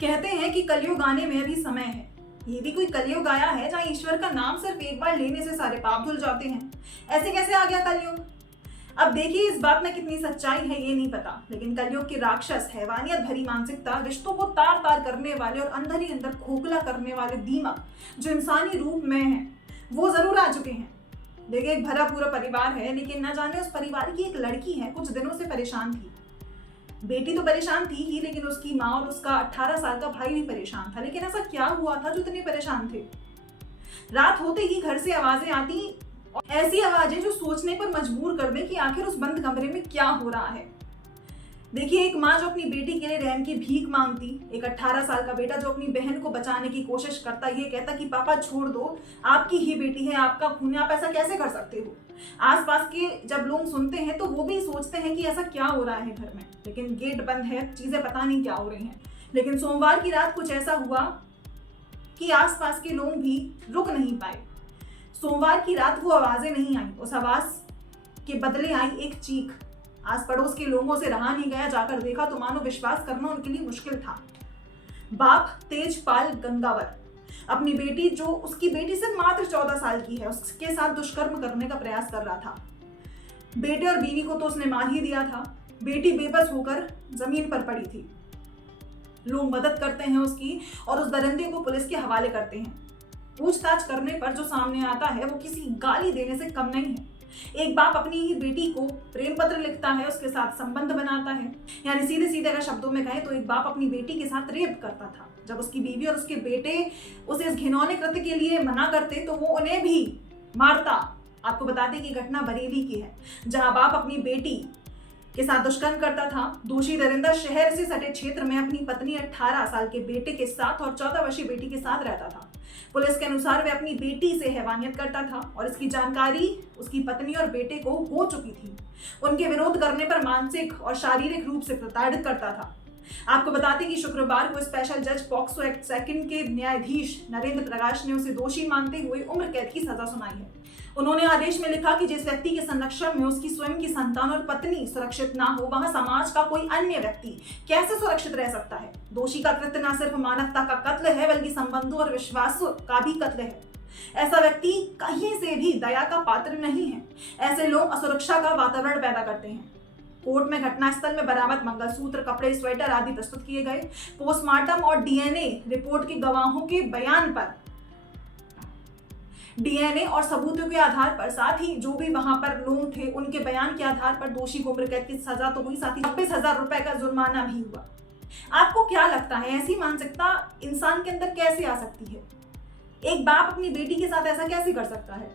कहते हैं कि कलयुग आने में अभी समय है। ये भी कोई कलयुग आया है जहाँ ईश्वर का नाम सिर्फ एक बार लेने से सारे पाप धुल जाते हैं। ऐसे कैसे आ गया कलयुग? अब देखिए, इस बात में कितनी सच्चाई है ये नहीं पता, लेकिन कलयुग के राक्षस, हैवानियत भरी मानसिकता, रिश्तों को तार तार करने वाले और अंदर ही अंदर खोखला करने वाले दीमक जो इंसानी रूप में है, वो जरूर आ चुके हैं। देखिए, एक भरा पूरा परिवार है, लेकिन न जाने उस परिवार की एक लड़की है कुछ दिनों से परेशान थी। बेटी तो परेशान थी ही, लेकिन उसकी माँ और उसका 18 साल का भाई भी परेशान था। लेकिन ऐसा क्या हुआ था जो इतने परेशान थे? रात होते ही घर से आवाजें आती, और ऐसी आवाजें जो सोचने पर मजबूर कर दें कि आखिर उस बंद कमरे में क्या हो रहा है। देखिए, एक माँ जो अपनी बेटी के लिए रहम की भीख मांगती, एक 18 साल का बेटा जो अपनी बहन को बचाने की कोशिश करता, ये कहता कि पापा छोड़ दो, आपकी ही बेटी है, आपका खून है, आप ऐसा कैसे कर सकते हो। आसपास के जब लोग सुनते हैं तो वो भी सोचते हैं कि ऐसा क्या हो रहा है घर में, लेकिन गेट बंद है, चीजें पता नहीं क्या हो रही हैं। लेकिन सोमवार की रात कुछ ऐसा हुआ कि आसपास के लोग भी रुक नहीं पाए। सोमवार की रात वो आवाजें नहीं आई, उस आवाज के बदले आई एक चीख। आस पड़ोस के लोगों से रहा नहीं गया, जाकर देखा तो मानो विश्वास करना उनके लिए मुश्किल था। बाप तेजपाल गंगावर अपनी बेटी, जो उसकी बेटी सिर्फ मात्र 14 साल की है, उसके साथ दुष्कर्म करने का प्रयास कर रहा था। बेटे और बीवी को तो उसने मार ही दिया था। बेटी बेबस होकर जमीन पर पड़ी थी। लोग मदद करते हैं उसकी और उस दरिंदे को पुलिस के हवाले करते हैं। पूछताछ करने पर जो सामने आता है वो किसी गाली देने से कम नहीं है। एक बाप अपनी ही बेटी को प्रेम पत्र लिखता है, उसके साथ संबंध बनाता है, यानी सीधे सीधे अगर शब्दों में कहें तो एक बाप अपनी बेटी के साथ रेप करता था। जब उसकी बीवी और उसके बेटे उसे इस घिनौने कृत्य के लिए मना करते तो वो उन्हें भी मारता। आपको बता दें कि घटना बरेली की है, जहां बाप अपनी बेटी के साथ दुष्कर्म करता था। दोषी दरिंदा शहर से सटे क्षेत्र में अपनी पत्नी 18 साल के बेटे के साथ और 14 वर्षीय बेटी के साथ रहता था। पुलिस के अनुसार वह अपनी बेटी से हैवानियत करता था और इसकी जानकारी उसकी पत्नी और बेटे को हो चुकी थी। उनके विरोध करने पर मानसिक और शारीरिक रूप से प्रताड़ित करता था। आपको बताते कि शुक्रवार को स्पेशल जज पॉक्सो एक्ट सेकंड के न्यायाधीश नरेंद्र प्रकाश ने उसे दोषी मानते हुए उम्र कैद की सजा सुनाई है। उन्होंने आदेश में लिखा कि जिस व्यक्ति के संरक्षण में उसकी स्वयं की संतान और पत्नी सुरक्षित ना हो, वहां समाज का कोई अन्य व्यक्ति कैसे सुरक्षित रह सकता है। दोषी का कृत्य न सिर्फ मानवता का कत्ल है, बल्कि संबंधों और विश्वास का भी कत्ल है। ऐसा व्यक्ति कहीं से भी दया का पात्र नहीं है। ऐसे लोग असुरक्षा का वातावरण पैदा करते हैं। कोर्ट में घटनास्थल में बरामद मंगलसूत्र, कपड़े, स्वेटर आदि प्रस्तुत किए गए। पोस्टमार्टम और डीएनए रिपोर्ट के गवाहों के बयान पर, डीएनए और सबूतों के आधार पर, साथ ही जो भी वहां पर लोग थे उनके बयान के आधार पर दोषी को उम्र कैद की सजा तो हुई, साथ ही 26,000 रुपए का जुर्माना भी हुआ। आपको क्या लगता है, ऐसी मानसिकता इंसान के अंदर कैसे आ सकती है? एक बाप अपनी बेटी के साथ ऐसा कैसे कर सकता है?